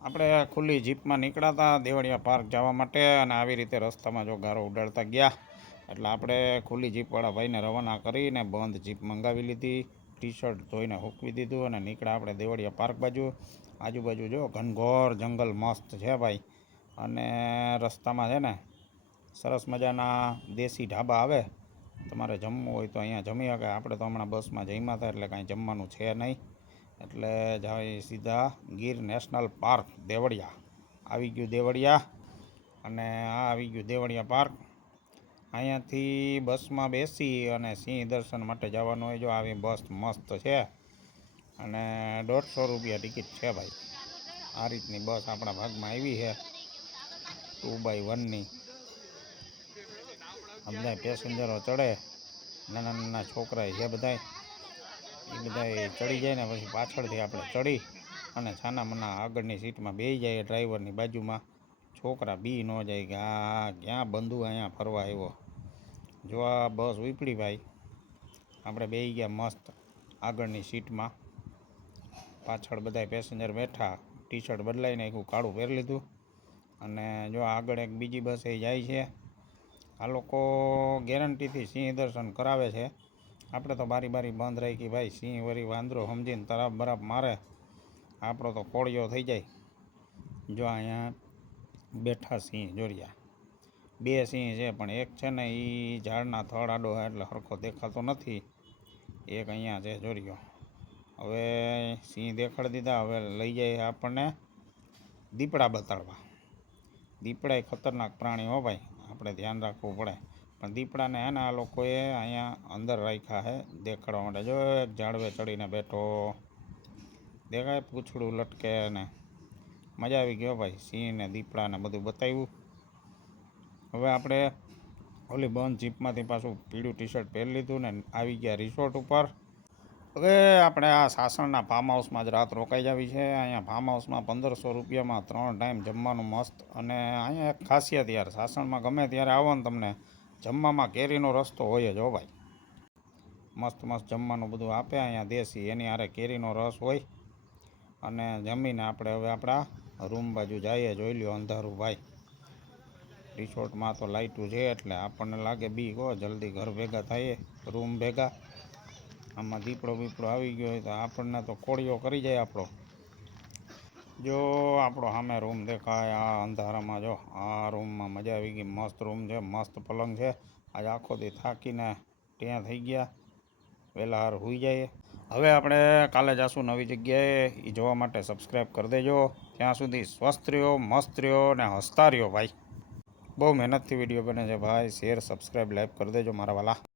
આપણે ખુલ્લી જીપમાં નીકળ્યા હતા દેવળિયા પાર્ક જવા માટે અને આવી રીતે રસ્તામાં જો ગારો ઉડાડતા ગયા, એટલે આપણે ખુલ્લી જીપવાળા ભાઈને રવાના કરીને બંધ જીપ મંગાવી લીધી ટી શર્ટ ધોઈને હૂકવી દીધું અને નીકળ્યા આપણે દેવળિયા પાર્ક બાજુ. આજુબાજુ જો ઘનઘોર જંગલ મસ્ત છે ભાઈ. અને રસ્તામાં છે ને સરસ મજાના દેશી ઢાબા આવે. તમારે જમવું હોય તો અહીંયા જમી શકે આપણે તો હમણાં બસમાં જમ્યા હતા એટલે કાંઈ જમવાનું છે નહીં. એટલે જાય સીધા ગીર નેશનલ પાર્ક, દેવળિયા. આવી ગયું દેવળિયા અને આ આવી ગયું દેવળિયા પાર્ક. અહીંયાથી બસમાં બેસી અને સિંહ દર્શન માટે જવાનું હોય જો આવી બસ મસ્ત છે. અને દોઢસો રૂપિયા ટિકિટ છે ભાઈ. આ રીતની બસ આપણા ભાગમાં આવી છે. ટુ બાય વનની બધા પેસેન્જરો ચડે. નાના નાના છોકરા છે બધાય. એ બધા ચડી જાય ને પછી પાછળથી આપણે ચડી અને છાના મના આગળની સીટમાં બેસી જાય ડ્રાઈવરની બાજુમાં. છોકરા બી ન જાય કે આ ક્યાં બંધુ અહીંયા ફરવા આવ્યો. જો આ બસ ઉપડી ભાઈ. આપણે બેસી ગયા મસ્ત આગળની સીટમાં. પાછળ બધા પેસેન્જર બેઠા. ટી શર્ટ બદલાઈ નાખ્યું, કાળું પહેરી લીધું. અને જો આગળ એક બીજી બસ એ જાય છે. આ લોકો ગેરંટીથી સિંહ દર્શન કરાવે છે. આપણે તો બારી બારી બંધ રાખી ભાઈ, સિંહ વળી વાંદરો સમજીને તરાપ બરાપ મારે. આપણો તો કોળિયો થઈ જાય. જો અહીંયા બેઠા સિંહ જોરિયા. બે સિંહ છે, પણ એક છે ને એ ઝાડના થડ આડો એટલે સરખો દેખાતો નથી. એક અહીંયા છે જોરિયો. હવે સિંહ દેખાડી દીધા, હવે લઈ જાય આપણને દીપડા બતાડવા. દીપડા એ ખતરનાક પ્રાણી હો ભાઈ, આપણે ધ્યાન રાખવું પડે. પણ દીપડાને હે ને આ લોકોએ અહીંયા અંદર રાખ્યા છે દેખાડવા માટે. જો એક ઝાડવે ચડીને બેઠો. દેખાય પૂંછડું લટકે ને. મજા આવી ગયો ભાઈ. સિંહ ને દીપડાને બધું બતાવ્યું. હવે આપણે ઓલી બંધ જીપમાંથી પાછું પીળું ટી શર્ટ પહેરી લીધું ને આવી ગયા રિસોર્ટ ઉપર. હવે આપણે આ સાસણના ફાર્મ હાઉસમાં જ રાત રોકાઈ જવી છે. અહીંયા ફાર્મ હાઉસમાં પંદરસો રૂપિયામાં ત્રણ ટાઈમ જમવાનું મસ્ત અને અહીંયા એક ખાસિયત યાર. સાસણમાં ગમે ત્યારે આવો ને તમને જમવામાં કેરીનો રસ્તો હોય જ હો ભાઈ. મસ્ત મસ્ત જમવાનું બધું આપે અહીંયા દેશી, એની હારે કેરીનો રસ હોય. અને જમીને આપણે હવે આપણા રૂમ બાજુ જઈએ, જોઈ લ્યો અંધારું ભાઈ. રિસોર્ટમાં તો લાઇટું છે એટલે આપણને લાગે બી કહો જલ્દી ઘર ભેગા થઈએ, રૂમ ભેગા. આમાં દીપડો બીપડો આવી ગયો હોય તો આપણને તો કોળીઓ કરી જાય આપણો. જો આપણો સામે રૂમ દેખાય, આ અંધારામાં જો, આ રૂમમાં મજા આવી ગઈ, મસ્ત રૂમ છે, મસ્ત પલંગ છે. આજે આખો દી થાકીને ત્યાં થઈ ગયા. વહેલા હાર હોઈ જાય હવે આપણે કાલે જાશું નવી જગ્યાએ. એ જોવા માટે સબસ્ક્રાઈબ કરી દેજો. ત્યાં સુધી સ્વસ્થ રહ્યો, મસ્ત રહ્યો ને હસતા રહ્યો ભાઈ. બહુ મહેનતથી વીડિયો બને છે ભાઈ. શેર સબસ્ક્રાઈબ લાઈક કરી દેજો મારા વાલા.